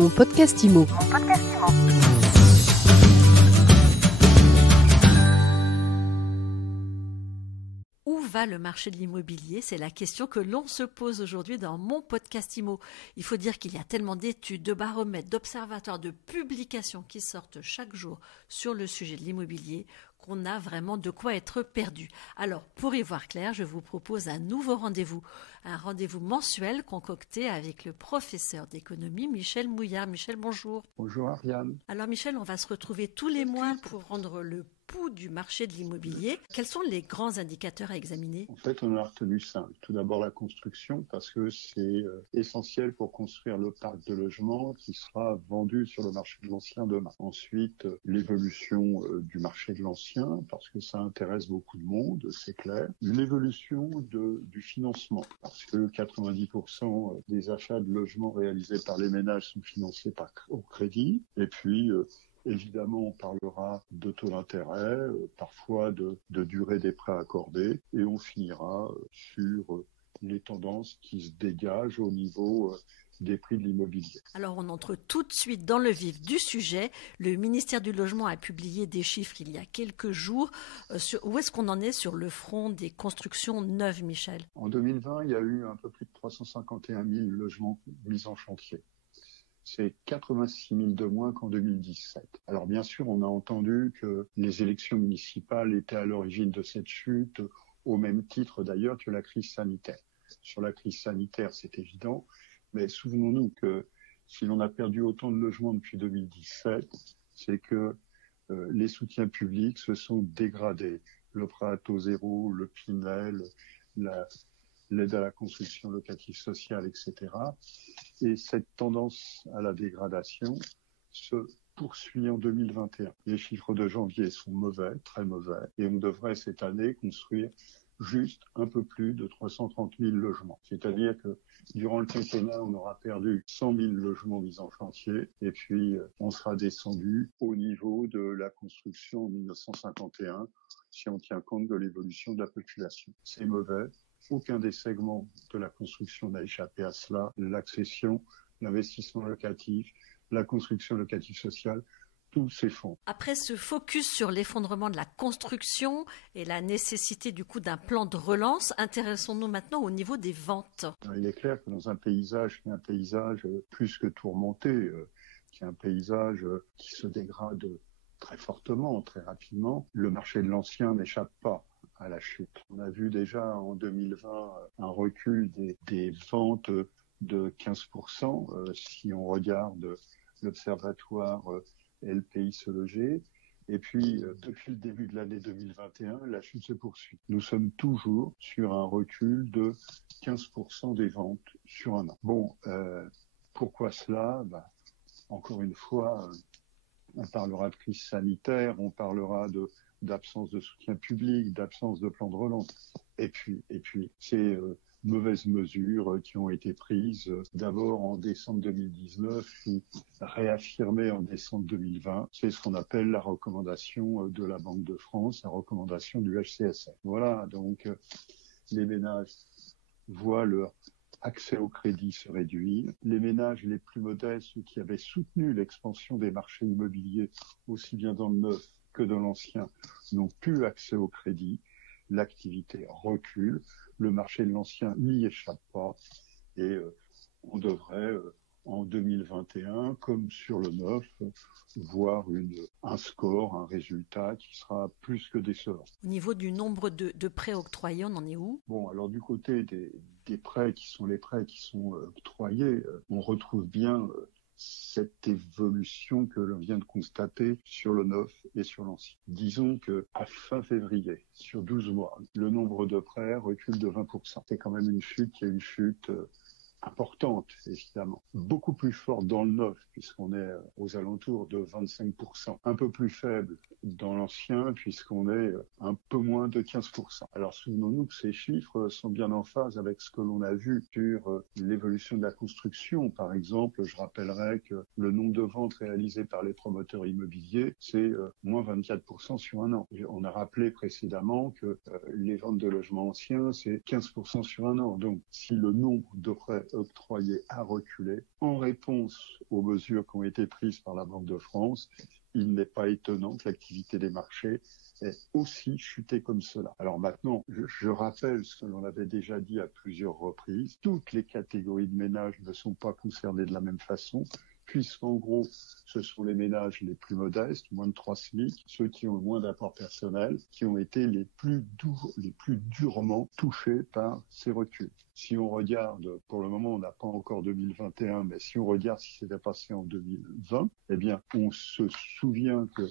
Mon podcast IMO. Où va le marché de l'immobilier? C'est la question que l'on se pose aujourd'hui dans mon podcast IMO. Il faut dire qu'il y a tellement d'études, de baromètres, d'observatoires, de publications qui sortent chaque jour sur le sujet de l'immobilier qu'on a vraiment de quoi être perdu. Alors, pour y voir clair, je vous propose un nouveau rendez-vous, un rendez-vous mensuel concocté avec le professeur d'économie Michel Mouillard. Michel, bonjour. Bonjour Ariane. Alors Michel, on va se retrouver tous les mois pour rendre le pouls du marché de l'immobilier. Quels sont les grands indicateurs à examiner? En fait, on a retenu 5. Tout d'abord la construction, parce que c'est essentiel pour construire le parc de logements qui sera vendu sur le marché de l'ancien demain. Ensuite, l'évolution du marché de l'ancien, parce que ça intéresse beaucoup de monde, c'est clair. L'évolution du financement, parce que 90% des achats de logements réalisés par les ménages sont financés au crédit. Et puis, évidemment, on parlera de taux d'intérêt, parfois de durée des prêts accordés, et on finira sur les tendances qui se dégagent au niveau des prix de l'immobilier. Alors on entre tout de suite dans le vif du sujet. Le ministère du Logement a publié des chiffres il y a quelques jours. Où est-ce qu'on en est sur le front des constructions neuves, Michel? En 2020, il y a eu un peu plus de 351 000 logements mis en chantier. C'est 86 000 de moins qu'en 2017. Alors bien sûr, on a entendu que les élections municipales étaient à l'origine de cette chute, au même titre d'ailleurs que la crise sanitaire. Sur la crise sanitaire, c'est évident, mais souvenons-nous que si l'on a perdu autant de logements depuis 2017, c'est que les soutiens publics se sont dégradés. Le prêt à taux zéro, le Pinel, l'aide à la construction locative sociale, etc. Et cette tendance à la dégradation se poursuit en 2021. Les chiffres de janvier sont mauvais, très mauvais, et on devrait cette année construire juste un peu plus de 330 000 logements. C'est-à-dire que durant le quinquennat, on aura perdu 100 000 logements mis en chantier, et puis on sera descendu au niveau de la construction en 1951, si on tient compte de l'évolution de la population. C'est mauvais. Aucun des segments de la construction n'a échappé à cela. L'accession, l'investissement locatif, la construction locative sociale, tout s'effondre. Après ce focus sur l'effondrement de la construction et la nécessité du coup d'un plan de relance, intéressons-nous maintenant au niveau des ventes. Il est clair que dans un paysage qui est un paysage plus que tourmenté, qui est un paysage qui se dégrade très fortement, très rapidement, le marché de l'ancien n'échappe pas à la chute. On a vu déjà en 2020 un recul des ventes de 15%, si on regarde l'Observatoire LPI Se Loger. Et puis, depuis le début de l'année 2021, la chute se poursuit. Nous sommes toujours sur un recul de 15% des ventes sur un an. Bon, pourquoi cela? Encore une fois, on parlera de crise sanitaire, on parlera d'absence de soutien public, d'absence de plan de relance. Et puis, ces mauvaises mesures qui ont été prises d'abord en décembre 2019, puis réaffirmées en décembre 2020. C'est ce qu'on appelle la recommandation de la Banque de France, la recommandation du HCSF. Voilà, donc les ménages voient leur accès au crédit se réduire. Les ménages les plus modestes, ceux qui avaient soutenu l'expansion des marchés immobiliers, aussi bien dans le neuf que dans l'ancien, n'ont plus accès au crédit. L'activité recule. Le marché de l'ancien n'y échappe pas. Et on devrait, en 2021, comme sur le neuf, voir un score, un résultat qui sera plus que décevant. Au niveau du nombre de prêts octroyés, on en est où? Bon, alors du côté des prêts qui sont les prêts qui sont octroyés, on retrouve bien cette évolution que l'on vient de constater sur le neuf et sur l'ancien. Disons que à fin février, sur 12 mois, le nombre de prêts recule de 20%. C'est quand même une chute qui est une chute importante, évidemment. Beaucoup plus forte dans le neuf, puisqu'on est aux alentours de 25%. Un peu plus faible dans l'ancien, puisqu'on est un peu moins de 15%. Alors souvenons-nous que ces chiffres sont bien en phase avec ce que l'on a vu sur l'évolution de la construction. Par exemple, je rappellerai que le nombre de ventes réalisées par les promoteurs immobiliers, c'est moins 24% sur un an. On a rappelé précédemment que les ventes de logements anciens, c'est 15% sur un an. Donc, si le nombre de prêts octroyé a reculé en réponse aux mesures qui ont été prises par la Banque de France. Il n'est pas étonnant que l'activité des marchés ait aussi chuté comme cela. Alors maintenant, je rappelle ce que l'on avait déjà dit à plusieurs reprises. Toutes les catégories de ménages ne sont pas concernées de la même façon, puisqu'en gros, ce sont les ménages les plus modestes, moins de 3 SMIC, ceux qui ont le moins d'apport personnel, qui ont été les plus durement touchés par ces reculs. Si on regarde, pour le moment, on n'a pas encore 2021, mais si on regarde ce qui s'était passé en 2020, eh bien, on se souvient que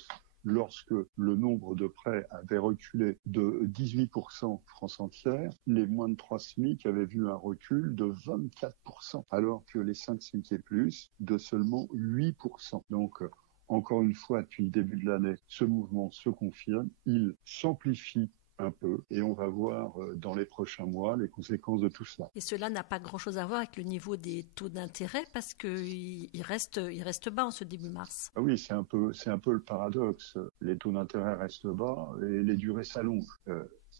lorsque le nombre de prêts avait reculé de 18% France entière, les moins de 3 SMIC avaient vu un recul de 24%, alors que les 5 SMIC et plus, de seulement 8%. Donc, encore une fois, depuis le début de l'année, ce mouvement se confirme, il s'amplifie un peu et on va voir dans les prochains mois les conséquences de tout cela. Et cela n'a pas grand-chose à voir avec le niveau des taux d'intérêt parce qu'il reste bas en ce début mars. Ah oui, c'est un peu le paradoxe. Les taux d'intérêt restent bas et les durées s'allongent.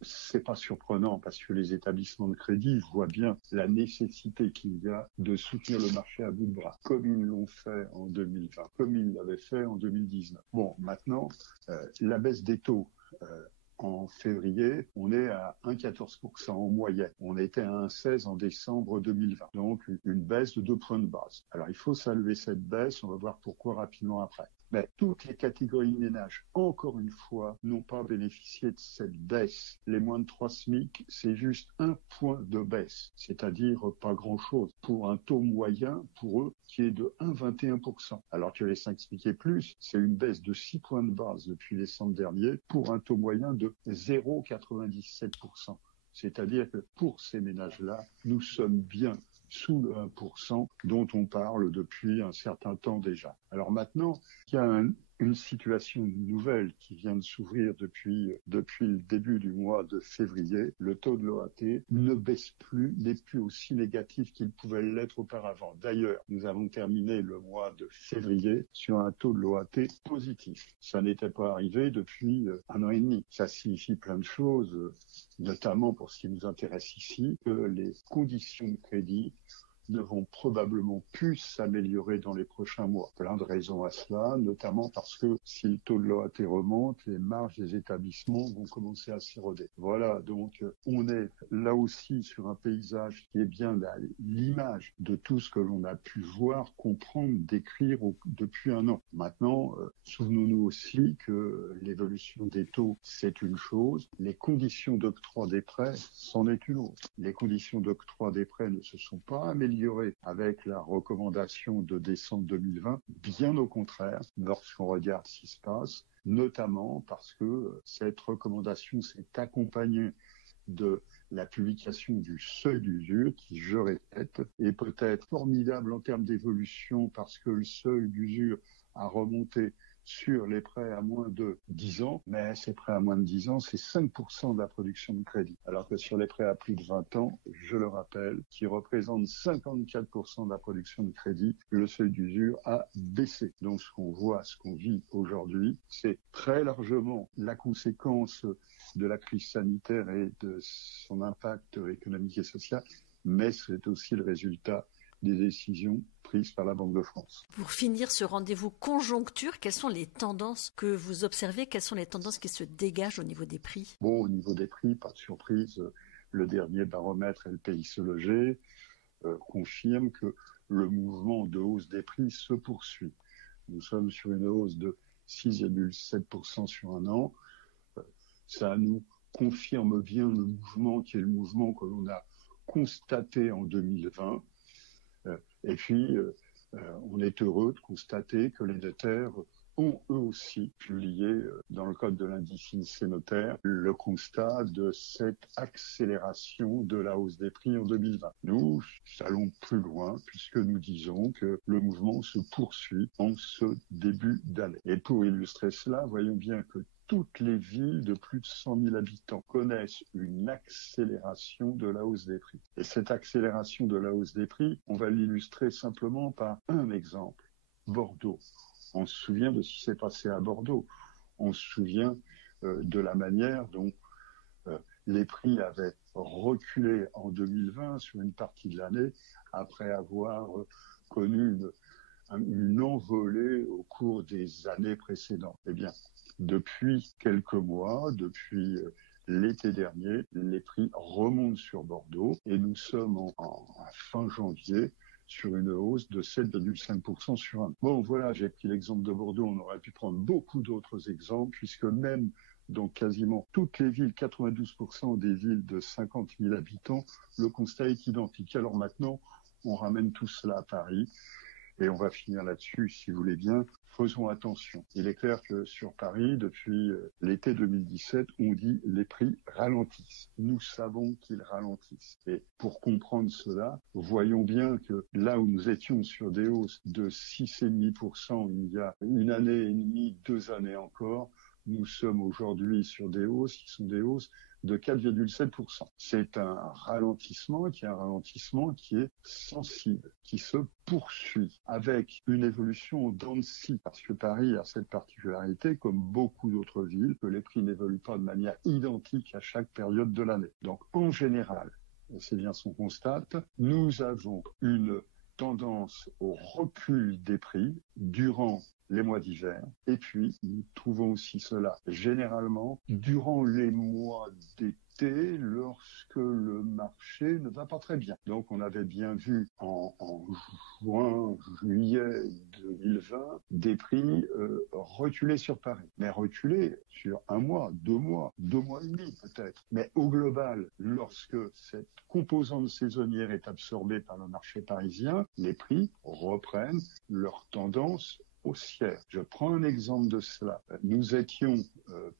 C'est pas surprenant parce que les établissements de crédit voient bien la nécessité qu'il y a de soutenir le marché à bout de bras, comme ils l'ont fait en 2020, comme ils l'avaient fait en 2019. Bon, maintenant, la baisse des taux. En février, on est à 1,14% en moyenne. On était à 1,16 en décembre 2020. Donc, une baisse de 2 points de base. Alors, il faut saluer cette baisse. On va voir pourquoi rapidement après. Mais toutes les catégories de ménages, encore une fois, n'ont pas bénéficié de cette baisse. Les moins de 3 SMIC, c'est juste 1 point de baisse, c'est-à-dire pas grand-chose, pour un taux moyen, pour eux, qui est de 1,21%. Alors que les 5 SMIC et plus, c'est une baisse de 6 points de base depuis décembre dernier, pour un taux moyen de 0,97%. C'est-à-dire que pour ces ménages-là, nous sommes bien sous le 1% dont on parle depuis un certain temps déjà. Alors maintenant, il y a une situation nouvelle qui vient de s'ouvrir depuis le début du mois de février. Le taux de l'OAT ne baisse plus, n'est plus aussi négatif qu'il pouvait l'être auparavant. D'ailleurs, nous avons terminé le mois de février sur un taux de l'OAT positif. Ça n'était pas arrivé depuis 1 an et demi. Ça signifie plein de choses, notamment pour ce qui nous intéresse ici, que les conditions de crédit ne vont probablement plus s'améliorer dans les prochains mois. Plein de raisons à cela, notamment parce que si le taux de l'OAT remonte, les marges des établissements vont commencer à s'éroder. Voilà, donc on est là aussi sur un paysage qui est bien l'image de tout ce que l'on a pu voir, comprendre, décrire depuis 1 an. Maintenant, souvenons-nous aussi que l'évolution des taux, c'est une chose, les conditions d'octroi des prêts, c'en est une autre. Les conditions d'octroi des prêts ne se sont pas améliorées avec la recommandation de décembre 2020, bien au contraire, lorsqu'on regarde ce qui se passe, notamment parce que cette recommandation s'est accompagnée de la publication du seuil d'usure, qui, je répète, est peut-être formidable en termes d'évolution parce que le seuil d'usure a remonté sur les prêts à moins de 10 ans, mais ces prêts à moins de 10 ans, c'est 5% de la production de crédit. Alors que sur les prêts à plus de 20 ans, je le rappelle, qui représentent 54% de la production de crédit, le seuil d'usure a baissé. Donc ce qu'on voit, ce qu'on vit aujourd'hui, c'est très largement la conséquence de la crise sanitaire et de son impact économique et social, mais c'est aussi le résultat des décisions prises par la Banque de France. Pour finir ce rendez-vous conjoncture, quelles sont les tendances que vous observez? Quelles sont les tendances qui se dégagent au niveau des prix? Bon, au niveau des prix, pas de surprise, le dernier baromètre LPI confirme que le mouvement de hausse des prix se poursuit. Nous sommes sur une hausse de 6,7% sur 1 an. Ça nous confirme bien le mouvement qui est le mouvement que l'on a constaté en 2020. Et puis, on est heureux de constater que les notaires ont eux aussi publié dans le code de l'indice INSEE notaire le constat de cette accélération de la hausse des prix en 2020. Nous allons plus loin puisque nous disons que le mouvement se poursuit en ce début d'année. Et pour illustrer cela, voyons bien que toutes les villes de plus de 100 000 habitants connaissent une accélération de la hausse des prix. Et cette accélération de la hausse des prix, on va l'illustrer simplement par un exemple. Bordeaux. On se souvient de ce qui s'est passé à Bordeaux. On se souvient de la manière dont les prix avaient reculé en 2020 sur une partie de l'année après avoir connu une envolée au cours des années précédentes. Eh bien, depuis quelques mois, depuis l'été dernier, les prix remontent sur Bordeaux et nous sommes à fin janvier sur une hausse de 7,5% sur un. Bon, voilà, j'ai pris l'exemple de Bordeaux, on aurait pu prendre beaucoup d'autres exemples, puisque même dans quasiment toutes les villes, 92% des villes de 50 000 habitants, le constat est identique. Alors maintenant, on ramène tout cela à Paris, et on va finir là-dessus, si vous voulez bien. Faisons attention. Il est clair que sur Paris, depuis l'été 2017, on dit les prix ralentissent. Nous savons qu'ils ralentissent. Et pour comprendre cela, voyons bien que là où nous étions sur des hausses de 6,5% il y a une année et demie, 2 années encore, nous sommes aujourd'hui sur des hausses qui sont des hausses de 4,7%. C'est un ralentissement qui est sensible, qui se poursuit avec une évolution en dents de scie, parce que Paris a cette particularité, comme beaucoup d'autres villes, que les prix n'évoluent pas de manière identique à chaque période de l'année. Donc en général, et c'est bien ce qu'on constate, nous avons une tendance au recul des prix durant les mois d'hiver. Et puis, nous trouvons aussi cela généralement durant les mois d'été, lorsque le marché ne va pas très bien. Donc, on avait bien vu en juin, juillet 2020, des prix reculer sur Paris. Mais reculer sur 1 mois, 2 mois, 2 mois et demi peut-être. Mais au global, lorsque cette composante saisonnière est absorbée par le marché parisien, les prix reprennent leur tendance haussière. Je prends un exemple de cela. Nous étions,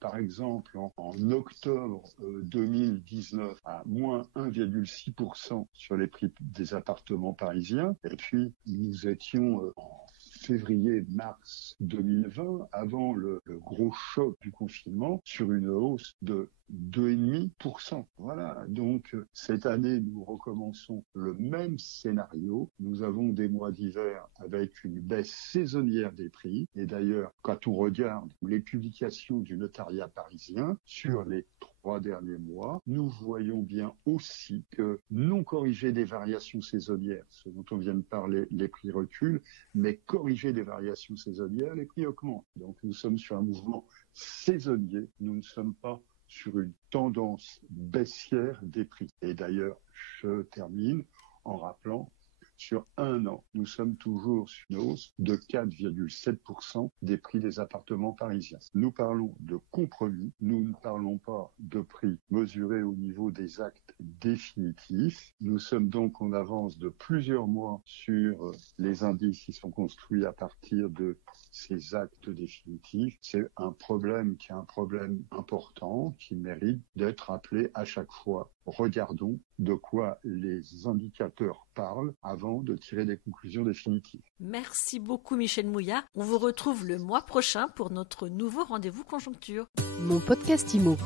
par exemple, en octobre 2019 à moins 1,6% sur les prix des appartements parisiens. Et puis, nous étions en février-mars 2020, avant le gros choc du confinement, sur une hausse de 2,5%. Voilà, donc cette année, nous recommençons le même scénario. Nous avons des mois d'hiver avec une baisse saisonnière des prix. Et d'ailleurs, quand on regarde les publications du notariat parisien sur les 3 derniers mois, nous voyons bien aussi que, non corrigé des variations saisonnières, ce dont on vient de parler, les prix reculent, mais corrigé des variations saisonnières, les prix augmentent. Donc nous sommes sur un mouvement saisonnier, nous ne sommes pas sur une tendance baissière des prix. Et d'ailleurs, je termine en rappelant, sur 1 an, nous sommes toujours sur une hausse de 4,7% des prix des appartements parisiens. Nous parlons de compromis, nous ne parlons pas de prix mesurés au niveau des actes définitifs. Nous sommes donc en avance de plusieurs mois sur les indices qui sont construits à partir de ces actes définitifs. C'est un problème qui est un problème important, qui mérite d'être appelé à chaque fois. Regardons de quoi les indicateurs parlent avant de tirer des conclusions définitives. Merci beaucoup Michel Mouillat. On vous retrouve le mois prochain pour notre nouveau rendez-vous conjoncture. Mon podcast IMO.